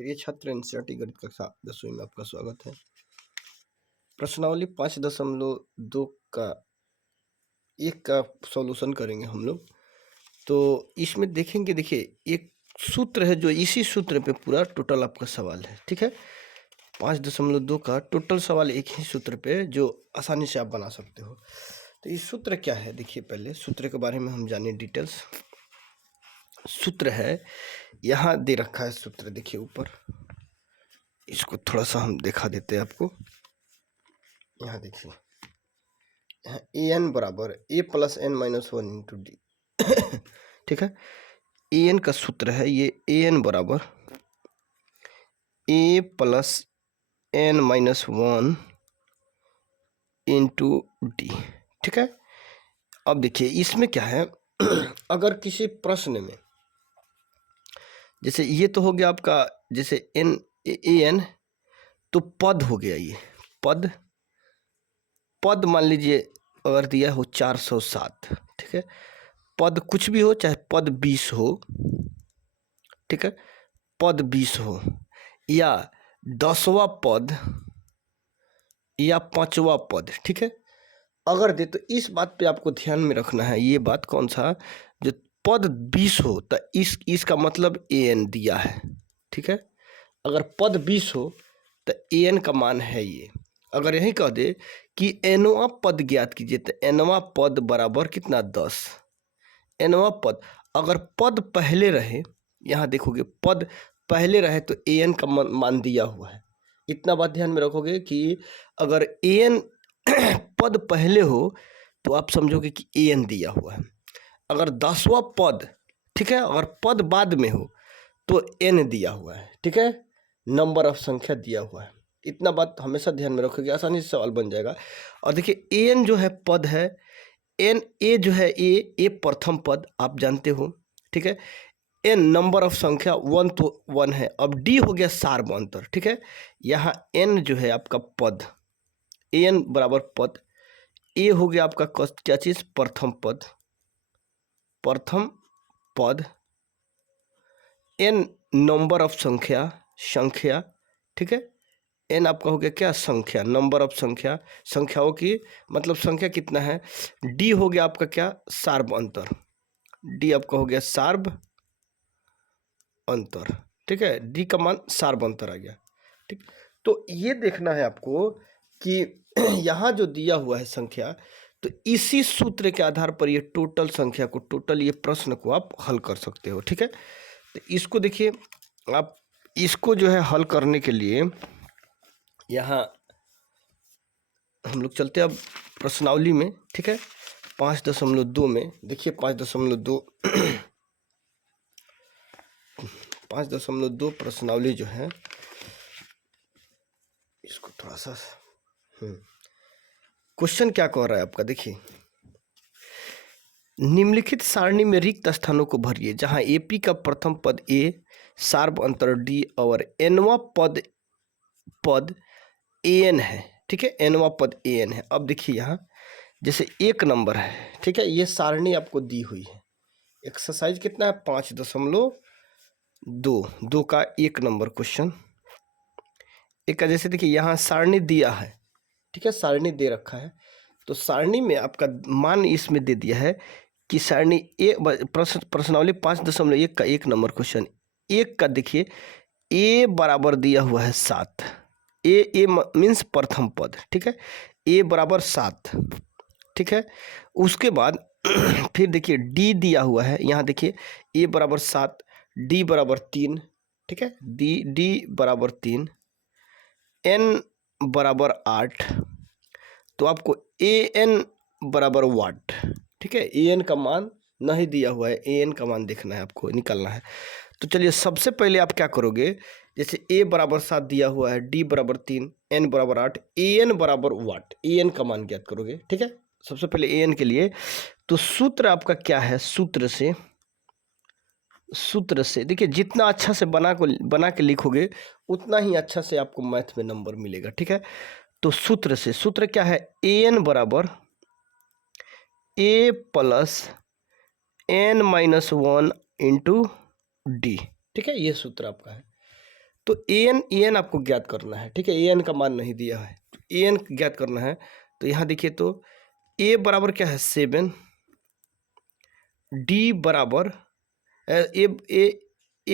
प्रिय छात्र एनसीईआरटी गणित कक्षा 10वीं में आपका स्वागत है। प्रश्नावली 5.2 का एक का सॉल्यूशन करेंगे हम लोग। तो इसमें देखेंगे, देखिए एक सूत्र है जो इसी सूत्र पे पूरा टोटल आपका सवाल है। ठीक है, 5.2 का टोटल सवाल एक ही सूत्र पे जो आसानी से आप बना सकते हो। तो इस सूत्र क्या है, देखिए पहले सूत्र के बारे में हम जाने डिटेल्स। सूत्र है, यहाँ दे रखा है सूत्र, देखिए ऊपर, इसको थोड़ा सा हम दिखा देते हैं आपको। यहाँ देखिए, ए एन बराबर a plus n minus 1 into d. ठीक है, ए एन का सूत्र है ये, ए एन बराबर a plus n minus 1 into d. ठीक है, अब देखिए इसमें क्या है, अगर किसी प्रश्न में जैसे ये तो हो गया आपका, जैसे एन ए एन तो पद हो गया, ये पद पद मान लीजिए अगर दिया हो 407। ठीक है, पद कुछ भी हो, चाहे पद 20 हो, ठीक है, पद 20 हो या 10वां पद या 5वां पद। ठीक है, अगर दे तो इस बात पे आपको ध्यान में रखना है, ये बात कौन सा, जो पद 20 हो तो इसका मतलब ए एन दिया है। ठीक है, अगर पद 20 हो तो ए एन का मान है ये। अगर यही कह दे कि एनवा पद ज्ञात कीजिए तो एनवा पद बराबर कितना, 10। एनवा पद, अगर पद पहले रहे, यहाँ देखोगे पद पहले रहे तो ए एन का मान दिया हुआ है। इतना बात ध्यान में रखोगे कि अगर ए एन पद पहले हो तो आप समझोगे कि ए एन दिया हुआ है। अगर 10वां पद, ठीक है, अगर पद बाद में हो तो एन दिया हुआ है। ठीक है, नंबर ऑफ संख्या दिया हुआ है। इतना बात हमेशा ध्यान में रखोगे, आसानी से सवाल बन जाएगा। और देखिए ए एन जो है पद है, एन ए जो है ए प्रथम पद आप जानते हो। ठीक है, एन नंबर ऑफ संख्या 1 तो 1 है। अब डी हो गया सार्व अंतर। ठीक है, यहाँ एन जो है आपका पद, एन बराबर पद, ए हो गया आपका क्या चीज़, प्रथम पद, प्रथम पद, एन नंबर ऑफ संख्या। ठीक है, एन आपका हो गया क्या, संख्या, नंबर ऑफ संख्याओं की मतलब संख्या कितना है। डी हो गया आपका क्या, सार्व अंतर, डी आपका हो गया सार्व अंतर। ठीक है, डी का मान सार्व अंतर आ गया। ठीक, तो ये देखना है आपको कि यहाँ जो दिया हुआ है संख्या, तो इसी सूत्र के आधार पर ये टोटल संख्या को, टोटल ये प्रश्न को आप हल कर सकते हो। ठीक है, तो इसको देखिए, आप इसको जो है हल करने के लिए यहाँ हम लोग चलते हैं अब प्रश्नावली में। ठीक है, 5.2 में देखिए 5.2 5.2 प्रश्नावली जो है, इसको थोड़ा सा क्वेश्चन क्या कह रहा है आपका, देखिए निम्नलिखित सारणी में रिक्त स्थानों को भरिए जहां एपी का प्रथम पद ए, सार्व अंतर डी और एनवा पद ए एन है। ठीक है, एनवा पद ए एन है। अब देखिए यहाँ जैसे एक नंबर है, ठीक है, ये सारणी आपको दी हुई है। एक्सरसाइज कितना है, 5.2 का एक नंबर क्वेश्चन एक का। जैसे देखिए यहाँ सारणी दिया है, ठीक है, सारणी दे रखा है, तो सारणी में आपका मान इसमें दे दिया है कि सारणी ए, प्रश्नावली 5.1 का एक नंबर क्वेश्चन एक का देखिए ए बराबर दिया हुआ है 7। ए मीन्स प्रथम पद। ठीक है, ए बराबर 7। ठीक है, उसके बाद फिर देखिए डी दिया हुआ है, यहाँ देखिए ए बराबर 7, डी बराबर 3। ठीक है, डी बराबर 3, एन बराबर 8, तो आपको ए एन बराबर वाट। ठीक है, ए एन का मान नहीं दिया हुआ है, ए एन का मान देखना है आपको, निकालना है। तो चलिए सबसे पहले आप क्या करोगे, जैसे ए बराबर 7 दिया हुआ है, डी बराबर 3, एन बराबर 8, ए एन बराबर वाट, ए एन का मान ज्ञात करोगे। ठीक है, सबसे पहले ए एन के लिए तो सूत्र आपका क्या है, सूत्र से देखिए जितना अच्छा से बना के लिखोगे उतना ही अच्छा से आपको मैथ में नंबर मिलेगा। ठीक है, तो सूत्र क्या है, ए एन बराबर a plus n minus 1 into d. ठीक है, ये सूत्र आपका है। तो ए एन आपको ज्ञात करना है, ठीक है। ए एन का मान नहीं दिया है, ए एन ज्ञात करना है। तो यहाँ देखिए, तो ए बराबर क्या है 7, डी बराबर ए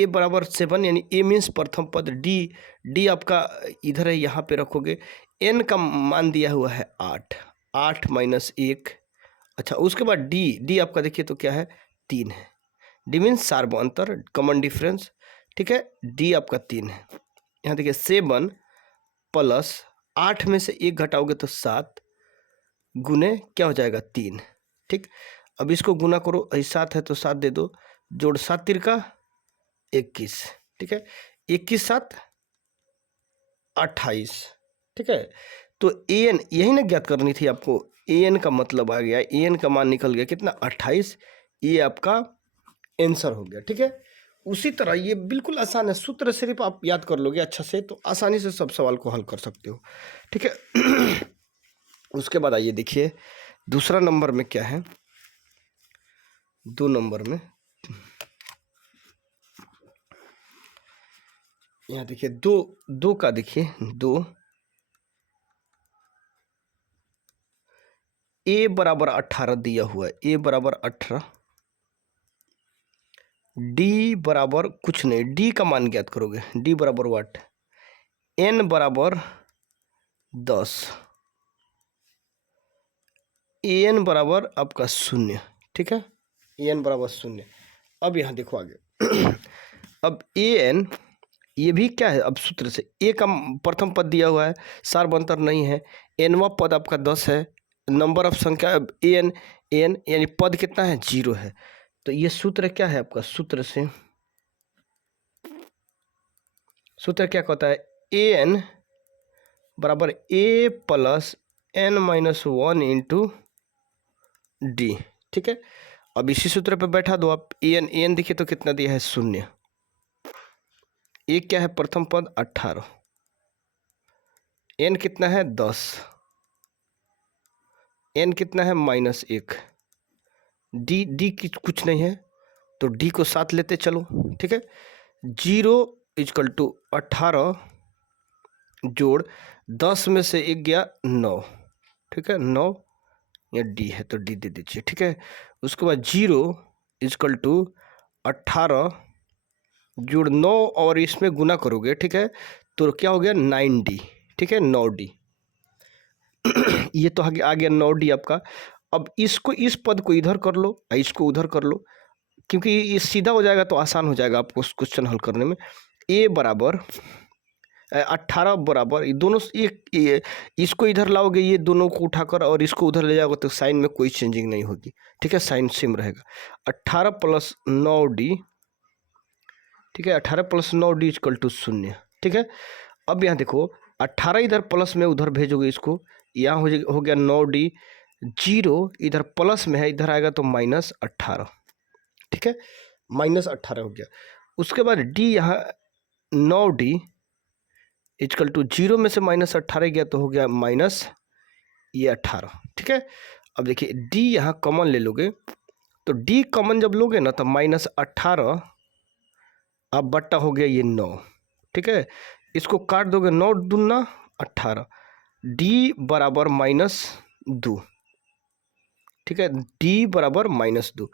बराबर 7, यानी ए मीन्स प्रथम पद, डी आपका इधर है, यहाँ पे रखोगे। एन का मान दिया हुआ है 8, 8 माइनस 1। अच्छा, उसके बाद डी आपका देखिए तो क्या है 3 है। डी मीन्स सार्वअंतर, कॉमन डिफरेंस, ठीक है। डी आपका 3 है। यहाँ देखिए 7 प्लस 8 में से 1 घटाओगे तो 7 गुने क्या हो जाएगा 3, ठीक। अब इसको गुना करो, 7 है तो 7 दे दो, जोड़ 7 तिरका 21, ठीक है। 21 7 28, ठीक है। तो ए एन यही ना ज्ञात करनी थी आपको। ए एन का मतलब आ गया, ए एन का मान निकल गया कितना 28, ये आपका आंसर हो गया, ठीक है। उसी तरह ये बिल्कुल आसान है, सूत्र सिर्फ आप याद कर लोगे अच्छा से तो आसानी से सब सवाल को हल कर सकते हो, ठीक है। उसके बाद आइए देखिए दूसरा नंबर में क्या है। 2 नंबर में यहाँ देखिए दो का देखिए 2, ए बराबर 18 दिया हुआ है, ए बराबर 18, डी बराबर कुछ नहीं, डी का मान ज्ञात करोगे। डी बराबर वाट, एन बराबर 10, ए एन बराबर आपका 0, ठीक है। ए एन बराबर 0। अब यहाँ देखो आगे। अब ए एन ये भी क्या है, अब सूत्र से ए का प्रथम पद दिया हुआ है, सार्वअंतर नहीं है। एनवा पद आपका 10 है, नंबर ऑफ संख्या ए एन यानी पद कितना है 0 है। तो ये सूत्र क्या है आपका, सूत्र क्या कहता है, ए एन बराबर a plus n minus 1 into d, ठीक है। अब इसी सूत्र पे बैठा दो आप। ए एन देखिए तो कितना दिया है 0, ए क्या है प्रथम पद 18, एन कितना है 10, एन कितना है -1, डी की कुछ नहीं है तो डी को साथ लेते चलो, ठीक है। 0 इजकल टू 18 जोड़ 10 में से 1 गया 9, ठीक है। 9 या डी है तो डी दे दीजिए, ठीक है। उसके बाद 0 इजकल टू 18 जोड़ 9 और इसमें गुना करोगे, ठीक है, तो क्या हो गया 9D, ठीक है, 9D। ये तो आ गया 9D आपका। अब इसको, इस पद को इधर कर लो, इसको उधर कर लो, क्योंकि ये सीधा हो जाएगा तो आसान हो जाएगा आपको क्वेश्चन हल करने में। ए बराबर 18 बराबर ये दोनों, एक इसको इधर लाओगे, ये दोनों को उठाकर और इसको उधर ले जाओगे तो साइन में कोई चेंजिंग नहीं होगी, ठीक है, साइन सेम रहेगा। 18 प्लस 9D, ठीक है, 18 प्लस 9D इक्वल टू 0, ठीक है। अब यहाँ देखो 18 इधर प्लस में उधर भेजोगे इसको, यहाँ हो गया 9D, 0 इधर प्लस में है, इधर आएगा तो -18, ठीक है, -18 हो गया। उसके बाद D यहाँ 9D इक्वल टू 0 में से -18 गया तो हो गया -18, ठीक है। अब देखिए D यहाँ कॉमन ले लोगे तो D कॉमन जब लोगे ना तो -18 अब बट्टा हो गया ये 9, ठीक है। इसको काट दोगे, 9 दूना 18, D बराबर -2, ठीक है, D बराबर -2।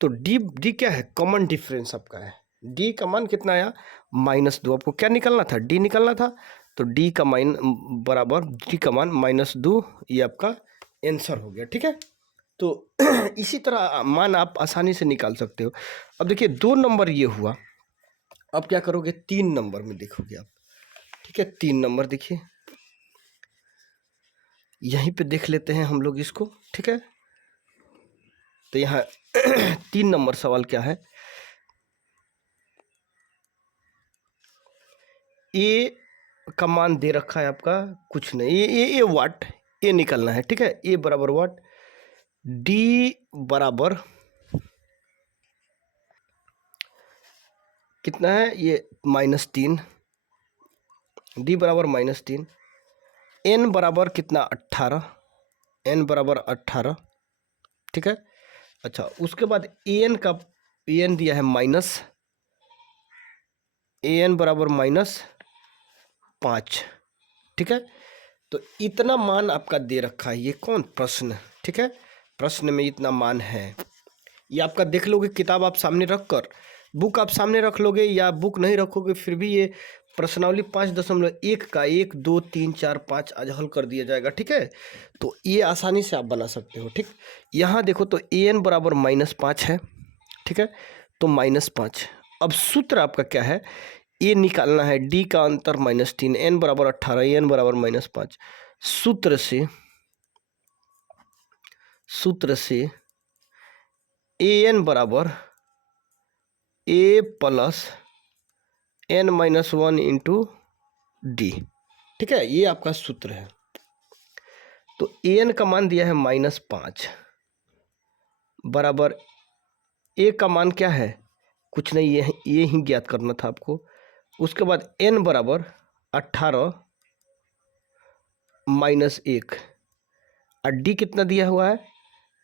तो D क्या है, कॉमन डिफरेंस आपका है। D का मान कितना आया -2, आपको क्या निकलना था, D निकलना था। तो D का मान बराबर D का मान -2, ये आपका आंसर हो गया, ठीक है। तो इसी तरह मान आप आसानी से निकाल सकते हो। अब देखिए 2 नंबर ये हुआ, अब क्या करोगे 3 नंबर में देखोगे आप, ठीक है। 3 नंबर देखिए, यहीं पे देख लेते हैं हम लोग इसको, ठीक है। तो यहाँ 3 नंबर सवाल क्या है, ए का मान दे रखा है आपका कुछ नहीं, ए वाट, ए निकलना है, ठीक है। ए बराबर वाट, डी बराबर कितना है ये -3, डी बराबर -3, एन बराबर कितना 18, एन बराबर 18, ठीक है। अच्छा, उसके बाद एन दिया है माइनस, एन बराबर 5, ठीक है। तो इतना मान आपका दे रखा है, ये कौन प्रश्न, ठीक है, प्रश्न में इतना मान है। ये आपका देख लोगे, किताब आप सामने रख कर, बुक आप सामने रख लोगे या बुक नहीं रखोगे फिर भी ये प्रश्नावली 5.1 का 1 2 3 4 5 आज हल कर दिया जाएगा, ठीक है। तो ये आसानी से आप बना सकते हो, ठीक। यहाँ देखो तो an बराबर -5 है, ठीक है, तो -5। अब सूत्र आपका क्या है, ए निकालना है, डी का अंतर -3, n बराबर 18, n बराबर -5। सूत्र से an बराबर a plus n-1 into d, ठीक है, ये आपका सूत्र है। तो an का मान दिया है -5 बराबर a का मान क्या है, कुछ नहीं, ये ही ज्ञात करना था आपको। उसके बाद n बराबर 18 -1 और d कितना दिया हुआ है,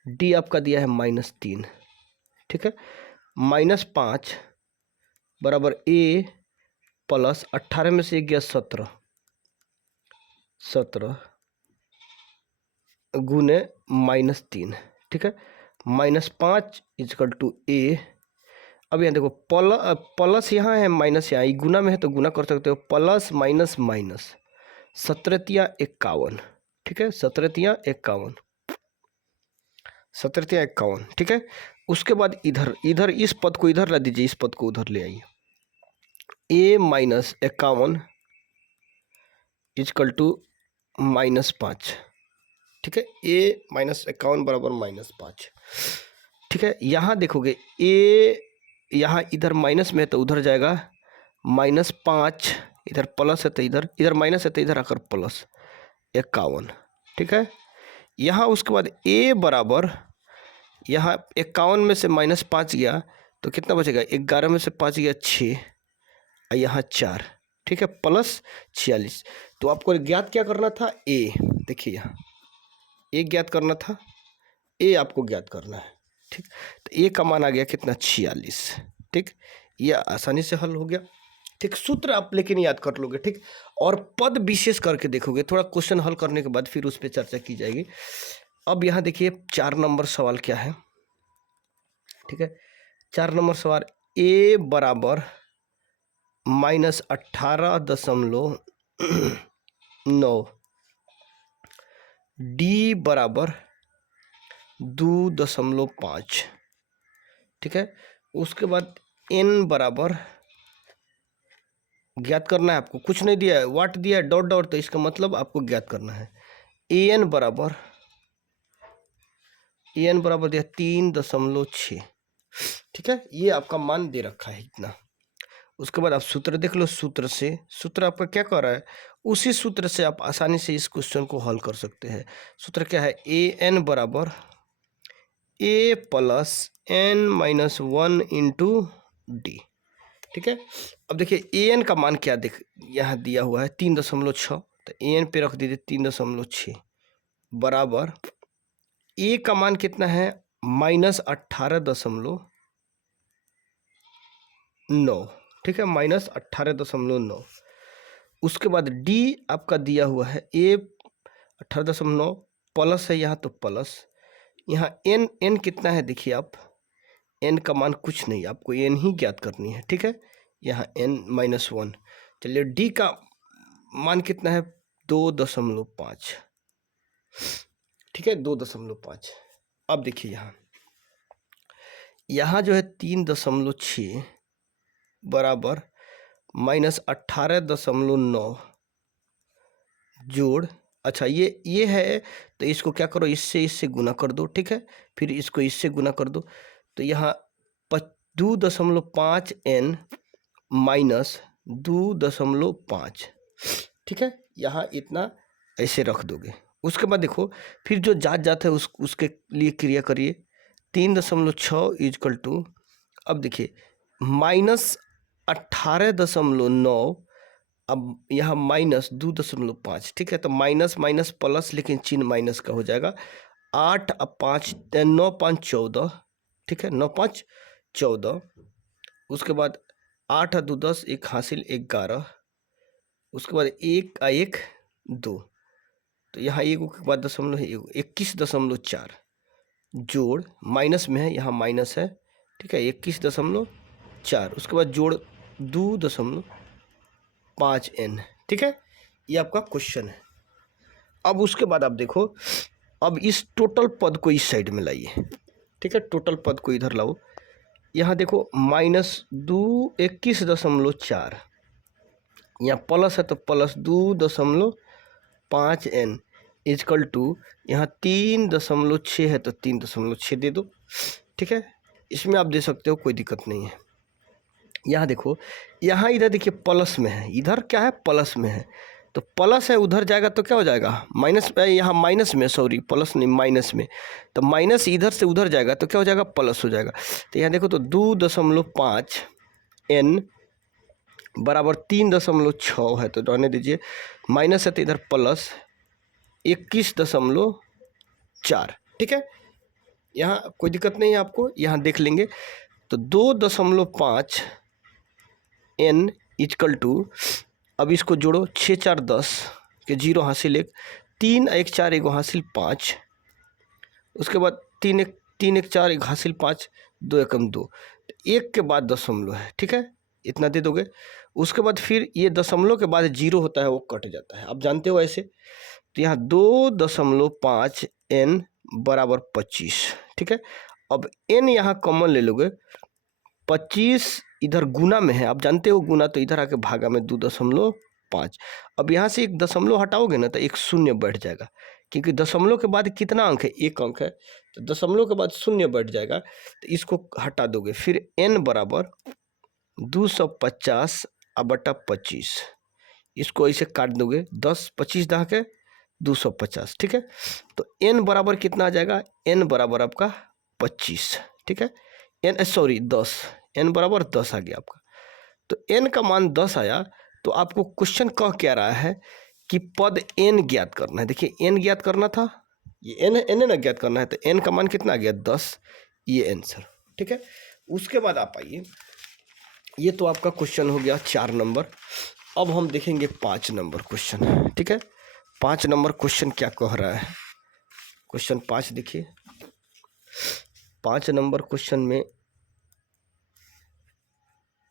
d आपका दिया है -3, ठीक है। -5 बराबर a प्लस 18 में से 1 गया 17 गुने -3, ठीक है। -5 इजकल टू a। अब यहाँ देखो प्लस यहाँ है, माइनस यहाँ, गुना में है तो गुना कर सकते हो, प्लस माइनस माइनस, 17×51, ठीक है, 17×51, ठीक है। उसके बाद इधर इस पद को इधर ला दीजिए, इस पद को उधर ले आइए, a - 51 इजकल टू -5, ठीक है, a - 51 बराबर -5, ठीक है। यहाँ देखोगे a यहाँ इधर माइनस में है तो उधर जाएगा -5, इधर प्लस है तो इधर माइनस है तो इधर आकर प्लस 51, ठीक है। यहाँ उसके बाद a बराबर, यहाँ 51 में से -5 गया तो कितना बचेगा, 11 में से 5 गया 6 और यहाँ 4, ठीक है, प्लस 46। तो आपको ज्ञात क्या करना था, a, देखिए यहाँ a ज्ञात करना था, a आपको ज्ञात करना है, ठीक। तो a का मान आ गया कितना, 46, ठीक। ये आसानी से हल हो गया, ठीक। सूत्र आप लेकिन याद कर लोगे, ठीक। और पद विशेष करके देखोगे, थोड़ा क्वेश्चन हल करने के बाद फिर उस पर चर्चा की जाएगी। अब यहाँ देखिए 4 नंबर सवाल क्या है, ठीक है। 4 नंबर सवाल, a बराबर -18.9, d बराबर 2.5, ठीक है। उसके बाद n बराबर ज्ञात करना है आपको, कुछ नहीं दिया है, वाट दिया है, डॉट डॉट, तो इसका मतलब आपको ज्ञात करना है। an बराबर दिया 3.6, ठीक है, ये आपका मान दे रखा है इतना। उसके बाद आप सूत्र देख लो, सूत्र आपका क्या कर रहा है, उसी सूत्र से आप आसानी से इस क्वेश्चन को हल कर सकते हैं। सूत्र क्या है, an बराबर a plus n-1 into d, ठीक है। अब देखिए an का मान क्या यहाँ दिया हुआ है 3.6, तो an पे रख दीजिए 3.6 बराबर a का मान कितना है, -18.9, ठीक है, -18.9। उसके बाद d आपका दिया हुआ है a 18.9 प्लस है यहाँ तो प्लस, यहाँ n कितना है, देखिए आप n का मान कुछ नहीं, आपको n ही ज्ञात करनी है, ठीक है। यहाँ n-1, चलिए d का मान कितना है, 2.5, ठीक है, 2.5। अब देखिए यहाँ जो है 3.6 बराबर -18.9 जोड़, अच्छा ये है तो इसको क्या करो, इससे गुना कर दो, ठीक है, फिर इसको इससे गुना कर दो, तो यहाँ 2.5 n माइनस 2.5, ठीक है, यहाँ इतना ऐसे रख दोगे। उसके बाद देखो फिर जो जात है उसके लिए क्रिया करिए, 3.6 इजकल टू, अब देखिए -18.9, अब यहाँ -2.5, ठीक है, तो माइनस माइनस प्लस, लेकिन चिन्ह माइनस का हो जाएगा। 8 और 5 9 5 14, ठीक है, 9 5 14। उसके बाद 8 और 2 10, 1 हासिल 11, उसके बाद 1 आ 1 2, तो यहाँ 1 के बाद दशमलव है 21.4 जोड़ माइनस में है, यहाँ माइनस है, ठीक है, 21.4, उसके बाद जोड़ 2.5n, ठीक है, ये आपका क्वेश्चन है। अब उसके बाद आप देखो, अब इस टोटल पद को इस साइड में लाइए, ठीक है, टोटल पद को इधर लाओ। यहाँ देखो -21.4, यहाँ प्लस है तो प्लस 2.5n इजकल टू यहाँ 3.6 है तो 3.6 दे दो, ठीक है, इसमें आप दे सकते हो, कोई दिक्कत नहीं है। यहाँ देखो, यहाँ इधर देखिए प्लस में है, इधर क्या है प्लस में है, तो प्लस है उधर जाएगा तो क्या हो जाएगा माइनस, यहाँ माइनस में, सॉरी प्लस नहीं माइनस में, तो माइनस इधर से उधर जाएगा तो क्या हो जाएगा प्लस हो जाएगा। तो यहाँ देखो तो 2.5n बराबर 3.6 है, तो रहने दीजिए, माइनस है तो इधर प्लस 21.4, ठीक है, यहाँ कोई दिक्कत नहीं है आपको, यहाँ देख लेंगे। तो 2.5n इजकल टू, अब इसको जोड़ो, 6 4 10 के 0 हासिल 1, 3 1 4 1 हासिल 5, उसके बाद 3 1 4 1 हासिल 5, 2 1 2, 1 के बाद दशमलव है, ठीक है, इतना दे दोगे। उसके बाद फिर ये दशमलव के बाद 0 होता है वो कट जाता है, आप जानते हो ऐसे। तो यहाँ 2.5n बराबर 25, ठीक है। अब n यहाँ कॉमन ले लोगे, 25 इधर गुना में है, आप जानते हो गुना, तो इधर आके भागा में 2.5। अब यहाँ से एक दशमलव हटाओगे ना तो एक शून्य बैठ जाएगा, क्योंकि दशमलव के बाद कितना अंक है, एक अंक है, तो दशमलव के बाद शून्य बैठ जाएगा, तो इसको हटा दोगे। फिर n बराबर 250/25, इसको ऐसे काट दोगे, 10 25 दहा के 250, ठीक है। तो n बराबर कितना आ जाएगा, n बराबर आपका 25, ठीक है, n सॉरी 10, n बराबर 10 आ गया आपका। तो n का मान 10 आया, तो आपको क्वेश्चन कह क्या रहा है कि पद n ज्ञात करना है। देखिए n ज्ञात करना था, ये n ना ज्ञात करना है, तो n का मान कितना आ गया 10, ये आंसर, ठीक है। उसके बाद आप आइए, ये तो आपका क्वेश्चन हो गया 4 नंबर। अब हम देखेंगे 5 नंबर क्वेश्चन, ठीक है। 5 नंबर क्वेश्चन क्या कह रहा है, क्वेश्चन 5 देखिए। 5 नंबर क्वेश्चन में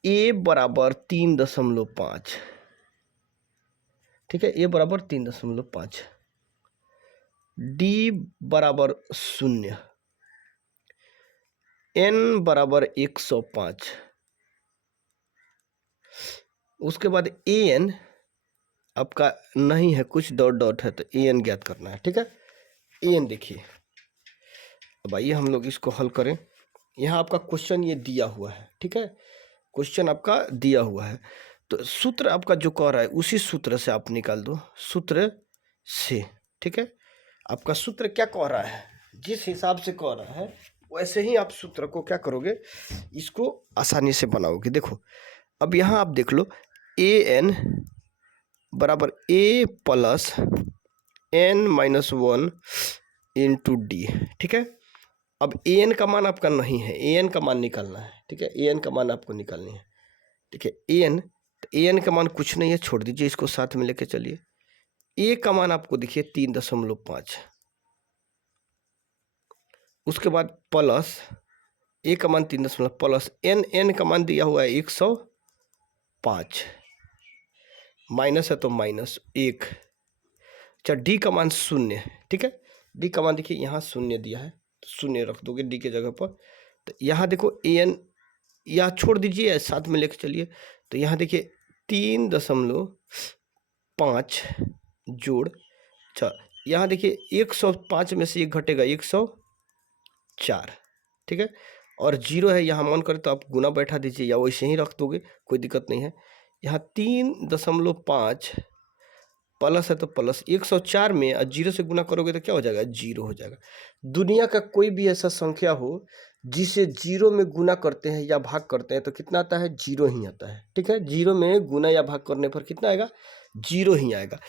a बराबर 3.5, ठीक है, a बराबर 3.5, d बराबर 0, n बराबर 105, उसके बाद an आपका नहीं है, कुछ डॉट डॉट है, तो an ज्ञात करना है, ठीक है। an देखिए, अब आइए हम लोग इसको हल करें। यहाँ आपका क्वेश्चन ये दिया हुआ है, ठीक है, क्वेश्चन आपका दिया हुआ है, तो सूत्र आपका जो कह रहा है उसी सूत्र से आप निकाल दो, सूत्र से, ठीक है। आपका सूत्र क्या कह रहा है, जिस हिसाब से कह रहा है वैसे ही आप सूत्र को क्या करोगे, इसको आसानी से बनाओगे। देखो अब यहाँ आप देख लो, an बराबर a plus n-1 into d, ठीक है। अब an का मान आपका नहीं है, an का मान निकालना है, ठीक है, an का मान आपको निकालनी है, ठीक है। an का मान कुछ नहीं है, छोड़ दीजिए, इसको साथ में लेके चलिए। a का मान आपको देखिए 3.5, उसके बाद प्लस a का मान 3 प्लस n का मान दिया हुआ है 105, माइनस है तो माइनस 1, अच्छा d का मान 0, ठीक है, d का मान देखिए यहाँ 0 दिया है, तो 0 रख दोगे d के जगह पर। तो यहाँ देखो an या छोड़ दीजिए, साथ में लेके चलिए, तो यहाँ देखिए 3.5 जोड़, अच्छा यहाँ देखिए 105 में से 1 घटेगा 104, ठीक है, और 0 है, यहाँ मन करे तो आप गुना बैठा दीजिए या वैसे ही रख दोगे, कोई दिक्कत नहीं है। यहाँ 3.5 प्लस है तो प्लस 104 में 0 से गुना करोगे तो क्या हो जाएगा, 0 हो जाएगा। दुनिया का कोई भी ऐसा संख्या हो जिसे 0 में गुना करते हैं या भाग करते हैं तो कितना आता है, 0 ही आता है, ठीक है। 0 में गुना या भाग करने पर कितना आएगा, 0 ही आएगा।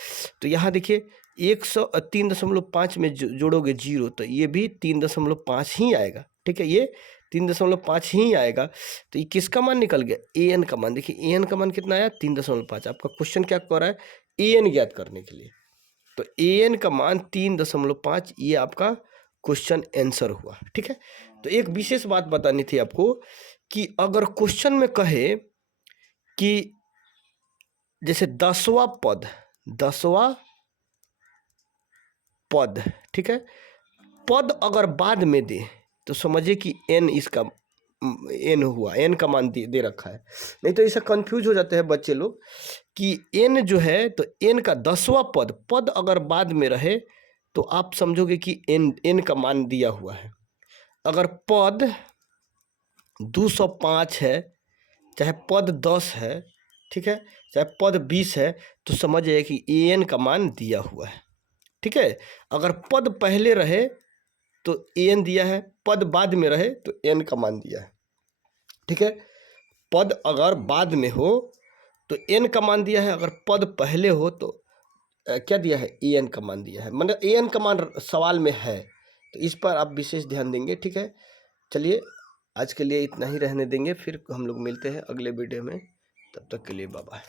तो यहाँ देखिए 3.5 में जोड़ोगे 0 तो ये भी 3.5 ही आएगा, ठीक है, ये 3.5 ही आएगा। तो ये किसका मान निकल गया, ए एन का मान। देखिए ए एन का मान कितना आया, 3.5। आपका क्वेश्चन क्या कर रहा है, ए एन ज्ञात करने के लिए। तो ए एन का मान 3.5, ये आपका क्वेश्चन आंसर हुआ। ठीक है, तो एक विशेष बात बतानी थी आपको कि अगर क्वेश्चन में कहे कि जैसे 10वां पद, ठीक है, पद अगर बाद में दे तो समझिए कि एन इसका एन हुआ, एन का मान दे रखा है। नहीं तो ऐसा कंफ्यूज हो जाते हैं बच्चे लोग कि एन जो है, तो एन का 10वां पद अगर बाद में रहे तो आप समझोगे कि एन का मान दिया हुआ है। अगर पद 205 है, चाहे पद 10 है, ठीक है, चाहे पद 20 है, तो समझ जाइए कि एन का मान दिया हुआ है। ठीक है, अगर पद पहले रहे तो एन दिया है, पद बाद में रहे तो एन का मान दिया है। ठीक है, पद अगर बाद में हो तो एन का मान दिया है, अगर पद पहले हो तो क्या दिया है, ए एन का मान दिया है। मतलब ए एन का मान सवाल में है, तो इस पर आप विशेष ध्यान देंगे। ठीक है, चलिए आज के लिए इतना ही रहने देंगे, फिर हम लोग मिलते हैं अगले वीडियो में। तब तक के लिए बाय बाय।